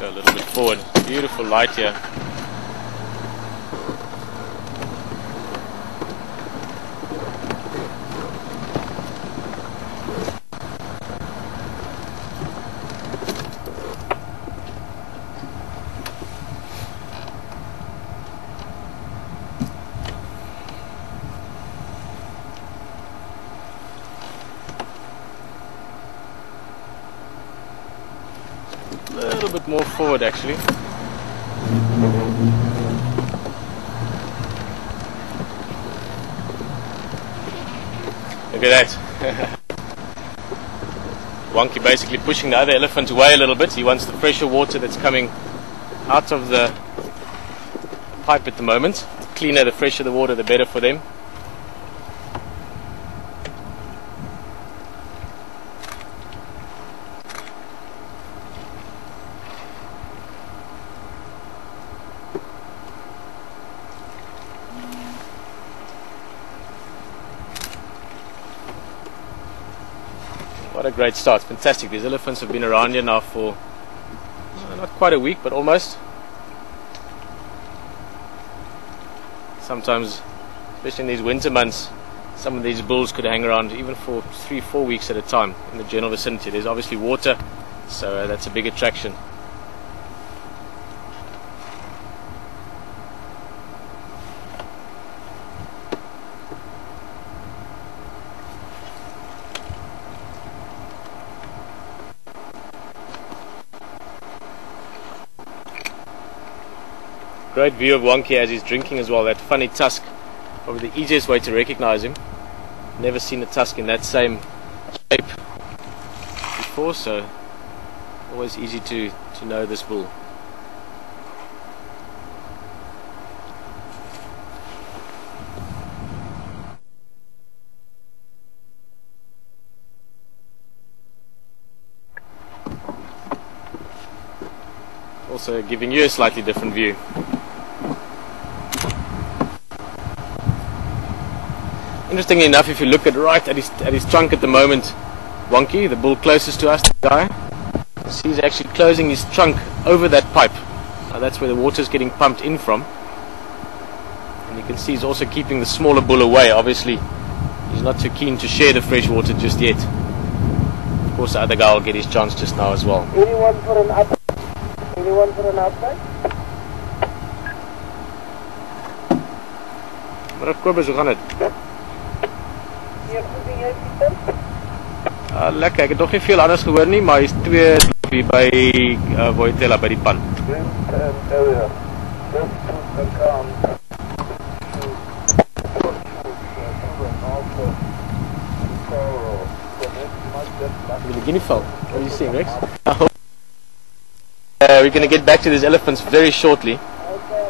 Go a little bit forward. Beautiful light here. A little bit more forward actually. Look at that. Wonky basically pushing the other elephant away a little bit. He wants the fresher water that's coming out of the pipe at the moment. The cleaner, the fresher the water, the better for them. What a great start, fantastic. These elephants have been around here now for not quite a week, but almost. Sometimes, especially in these winter months, some of these bulls could hang around even for 3-4 weeks at a time in the general vicinity. There's obviously water, so that's a big attraction. Great view of Wonky as he's drinking as well. That funny tusk, probably the easiest way to recognize him. Never seen a tusk in that same shape before, so always easy to know this bull. Also giving you a slightly different view. Interestingly enough, if you look right at his trunk at the moment, Wonky, the bull closest to us, the guy, he's actually closing his trunk over that pipe. That's where the water is getting pumped in from. And you can see he's also keeping the smaller bull away. Obviously, he's not too keen to share the fresh water just yet. Of course, the other guy will get his chance just now as well. Anyone for an outside? Anyone for an outside? Maar Kobus, hoe gaan het? Lekker, ek het nog nie veel anders gehoor nie, maar hy's twee hier by Voitela by die pan. The guinea fowl. What are you seeing, Rex? We're going to get back to these elephants very shortly.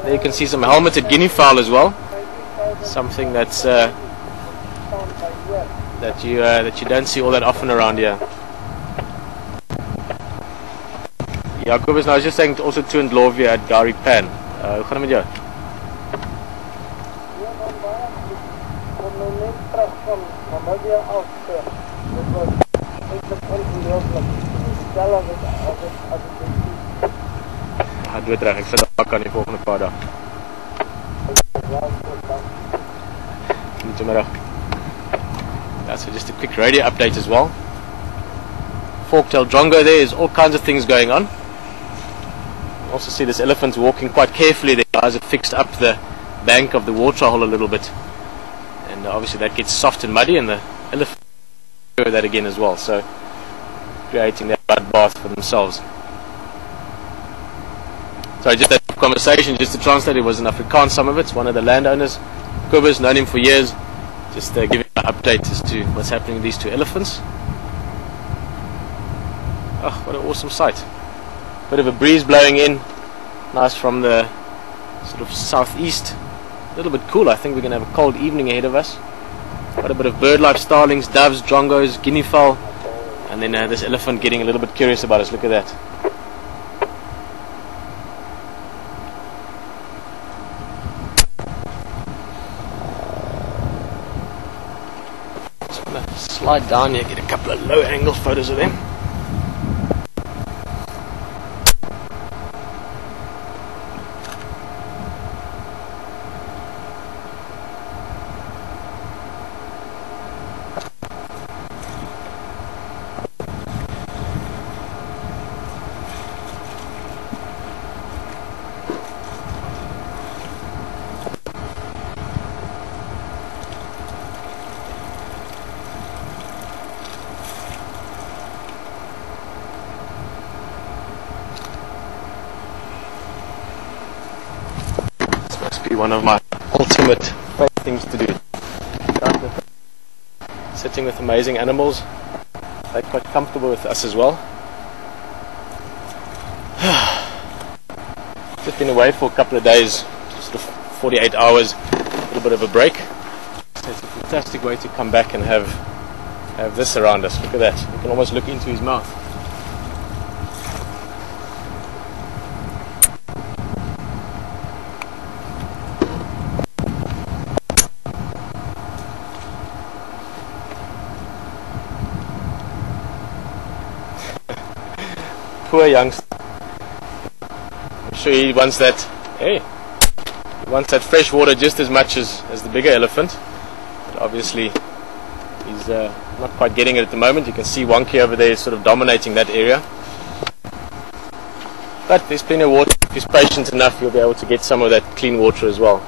There you can see some helmeted guinea fowl as well. Something that's that you don't see all that often around here. Jacob is now just saying also to Ndlovia at Gary Pan. Hoe gaan het met jou? Dood reg, ek sal dit pak aan die volgende paar dae. Goedemiddag. So just a quick radio update as well. Forktail drongo, there is all kinds of things going on. You also see this elephant walking quite carefully. The guys have fixed up the bank of the water hole a little bit. And obviously that gets soft and muddy, and the elephant will do that again as well. So creating that blood bath for themselves. So just that conversation, just to translate, it was in Afrikaans, some of it. It's one of the landowners. Kobus, known him for years. Just giving an update as to what's happening with these two elephants. Oh, what an awesome sight. Bit of a breeze blowing in. Nice from the sort of southeast. A little bit cool. I think we're going to have a cold evening ahead of us. Quite a bit of bird life, starlings, doves, drongos, guinea fowl. And then this elephant getting a little bit curious about us. Look at that. Slide down here, get a couple of low angle photos of them. one of my ultimate favorite things to do. Sitting with amazing animals. They're quite comfortable with us as well. Just been away for a couple of days, sort of 48 hours, a little bit of a break. So it's a fantastic way to come back and have this around us. Look at that. You can almost look into his mouth. Poor youngster. I'm sure he wants that. Hey, he wants that fresh water just as much as the bigger elephant. But obviously, he's not quite getting it at the moment. You can see Wonky over there is sort of dominating that area. But there's plenty of water. If he's patient enough, you'll be able to get some of that clean water as well.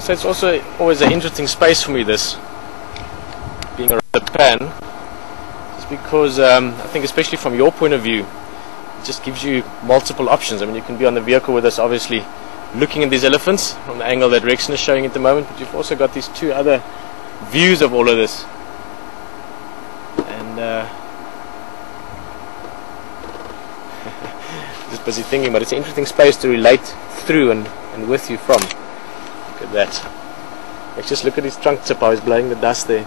So it's also always an interesting space for me, this being around the pan, just because I think especially from your point of view, it just gives you multiple options. I mean, you can be on the vehicle with us obviously looking at these elephants from the angle that Rexon is showing at the moment, but you've also got these two other views of all of this. And just busy thinking, but it's an interesting space to relate through and with you from. Look at that. Let's just look at his trunk tip, how he's blowing the dust there.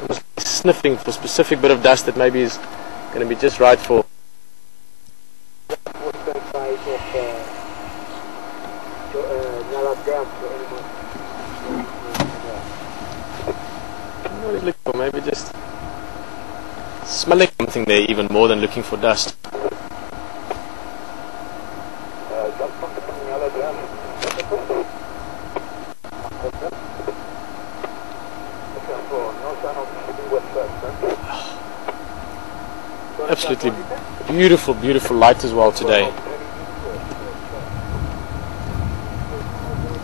Almost sniffing for a specific bit of dust that maybe is going to be just right for. What he's looking for, maybe just smelling something there even more than looking for dust. Absolutely beautiful, beautiful light as well today. I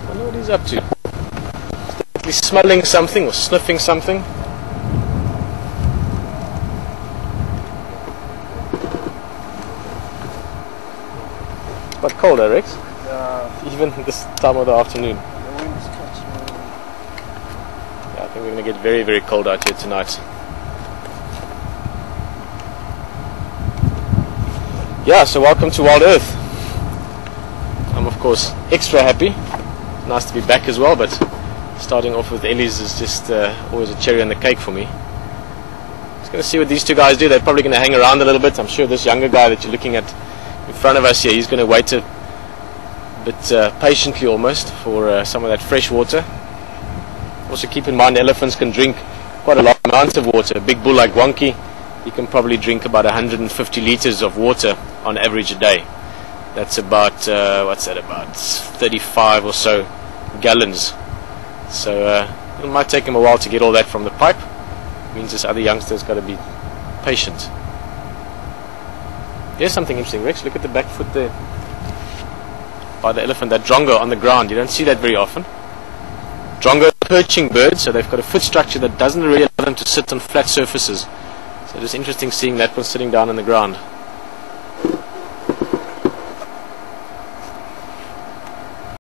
wonder what he's up to. He's definitely smelling something or sniffing something. It's quite cold, Rex? Even this time of the afternoon. The wind's catching me. Yeah, I think we're going to get very, very cold out here tonight. Yeah, so welcome to WildEarth. I'm of course extra happy. Nice to be back as well, but starting off with Ellie's is just always a cherry on the cake for me. Just going to see what these two guys do. They're probably going to hang around a little bit. I'm sure this younger guy that you're looking at in front of us here, he's going to wait a bit patiently almost for some of that fresh water. Also keep in mind elephants can drink quite a lot of amounts of water. A big bull like Wonky, he can probably drink about 150 liters of water on average a day. That's about, what's that, about 35 or so gallons. So it might take him a while to get all that from the pipe. It means this other youngster's got to be patient. Here's something interesting, Rex. Look at the back foot there by the elephant, that drongo on the ground. You don't see that very often. Drongo perching birds, so they've got a foot structure that doesn't really allow them to sit on flat surfaces. So it's interesting seeing that one sitting down on the ground.